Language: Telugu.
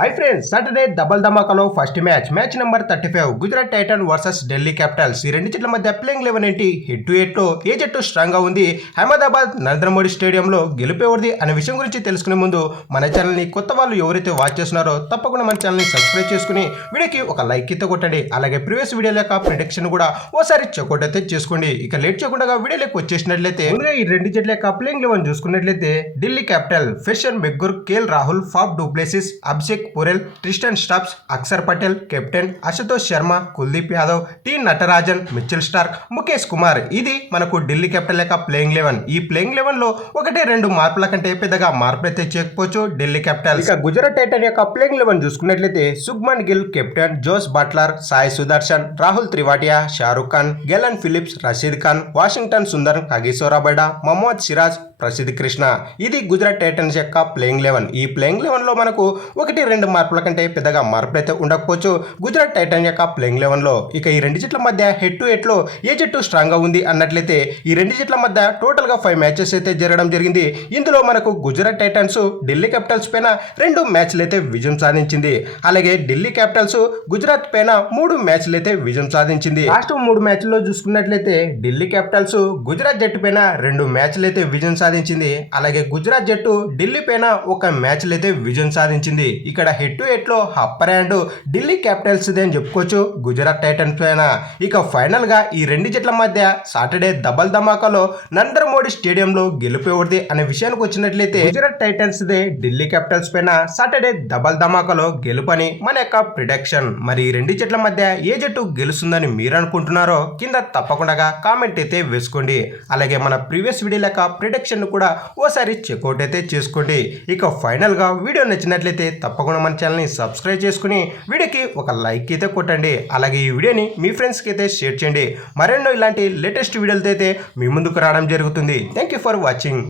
హాయ్ ఫ్రెండ్స్, సాటర్డే డబల్ ధమాకాలో first match number 35 Gujarat titan versus Delhi capitals. ఈ రెండు జట్ల మధ్య ప్లేయింగ్ 11 ఏంటి, హెడ్ టు హెడ్ లో ఏ జట్టు స్ట్రాంగ్ గా ఉంది, అహ్మదాబాద్ నరేంద్ర మోడీ స్టేడియంలో గెలిపేవరిది అనే విషయం గురించి తెలుసుకునే ముందు మన ఛానల్ ని కొత్త వాళ్ళు ఎవరైతే వాచ్ చేస్తున్నారో తప్పకుండా మన ఛానల్ ని సబ్స్క్రైబ్ చేసుకుని వీడియోకి ఒక లైక్ అయితే కొట్టండి. అలాగే ప్రీవియస్ వీడియో యొక్క ప్రిడిక్షన్ కూడా ఓసారి చెక్అవుట్ అయితే చేసుకోండి. ఇక లేట్ చేయకుండా వీడియోలోకి వచ్చేసినట్లయితే ముందుగా ఈ రెండు జట్ల యొక్క ప్లేయింగ్ 11 చూసుకున్నట్లయితే Delhi capital Fraser McGurk, KL Rahul, Faf du Plessis, Abhishek Porel, Tristan Stubbs, Akshar Patel captain, Ashutosh Sharma, Kuldeep Yadav, T Natarajan, Mitchell Starc, Mukesh Kumar. ఇది మనకు ఢిల్లీ క్యాపిటల్ యొక్క ప్లేయింగ్ 11. ఈ ప్లేయింగ్ 11 లో 1-2 మార్పుల కంటే పెద్దగా మార్పులు అయితే చేయకపోవచ్చు ఢిల్లీ క్యాపిటల్. ఇక గుజరాత్ టైటన్ యొక్క ప్లేయింగ్ 11 చూసుకున్నట్లయితే Shubman Gill captain, Jos Buttler, Sai Sudharsan, Rahul త్రివాటియా, Shahrukh Khan, Glenn Phillips, Rashid Khan, Washington Sundar, Kagiso Rabada, Mohammed Siraj, Prasidh Krishna. ఇది గుజరాత్ టైటన్స్ యొక్క ప్లేయింగ్ 11. ఈ ప్లేయింగ్ 11 లో మనకు 1-2 మార్పుల కంటే పెద్దగా మార్పులు అయితే ఉండకపోవచ్చు గుజరాత్ టైటన్ యొక్క ప్లేయింగ్ 11 లో. ఇక ఈ రెండు జట్ల మధ్య హెడ్ టు హెడ్ లో ఏ జట్టు స్ట్రాంగ్ గా ఉంది అన్నట్లయితే ఈ రెండు జట్ల మధ్య టోటల్ గా 5 మ్యాచెస్ అయితే జరగడం జరిగింది. ఇందులో మనకు గుజరాత్ టైటన్స్ ఢిల్లీ క్యాపిటల్స్ పైన 2 మ్యాచ్లు అయితే విజయం సాధించింది. అలాగే ఢిల్లీ క్యాపిటల్స్ గుజరాత్ పైన 3 మ్యాచ్లు అయితే విజయం సాధించింది. లాస్ట్ 3 మ్యాచ్ల్లో చూసుకున్నట్లయితే ఢిల్లీ క్యాపిటల్స్ గుజరాత్ జట్టు పైన 2 మ్యాచ్లు అయితే విజయం సాధించింది. అలాగే గుజరాత్ జట్టు ఢిల్లీ పైన 1 మ్యాచ్ అయితే విజయం సాధించింది. ఇక్కడ హెడ్ టు హెడ్ లో అప్పర్ హ్యాండ్ ఢిల్లీ క్యాపిటల్స్ అని చెప్పుకోవచ్చు గుజరాత్ టైటన్స్ పైన. ఇక ఫైనల్ గా ఈ రెండు జట్ల మధ్య సాటర్డే డబల్ ధమాకాలో నరేంద్ర మోడీ స్టేడియంలో గెలుపేవరిది అనే విషయానికి వచ్చినట్లయితే Gujarat Titans they Delhi Capitals పైన సాటర్డే డబల్ ధమాకాలో గెలుపని మన యొక్క ప్రిడిక్షన్. మరి ఈ రెండు జట్ల మధ్య ఏ జట్టు గెలుస్తుందని మీరు అనుకుంటున్నారో కింద తప్పకుండా కామెంట్ అయితే వేసుకోండి. అలాగే మన ప్రీవియస్ వీడియో యొక్క ప్రిడిక్షన్ కూడా ఓసారి చెక్అవుట్ అయితే చేసుకోండి. ఇక ఫైనల్ గా వీడియో నచ్చినట్లయితే తప్పకుండా మన ఛానల్ ని సబ్స్క్రైబ్ చేసుకుని వీడియోకి ఒక లైక్ అయితే కొట్టండి. అలాగే ఈ వీడియోని మీ ఫ్రెండ్స్ కి అయితే షేర్ చేయండి. మరెన్నో ఇలాంటి లేటెస్ట్ వీడియోలతో అయితే మీ ముందుకు రావడం జరుగుతుంది. Thank you for watching.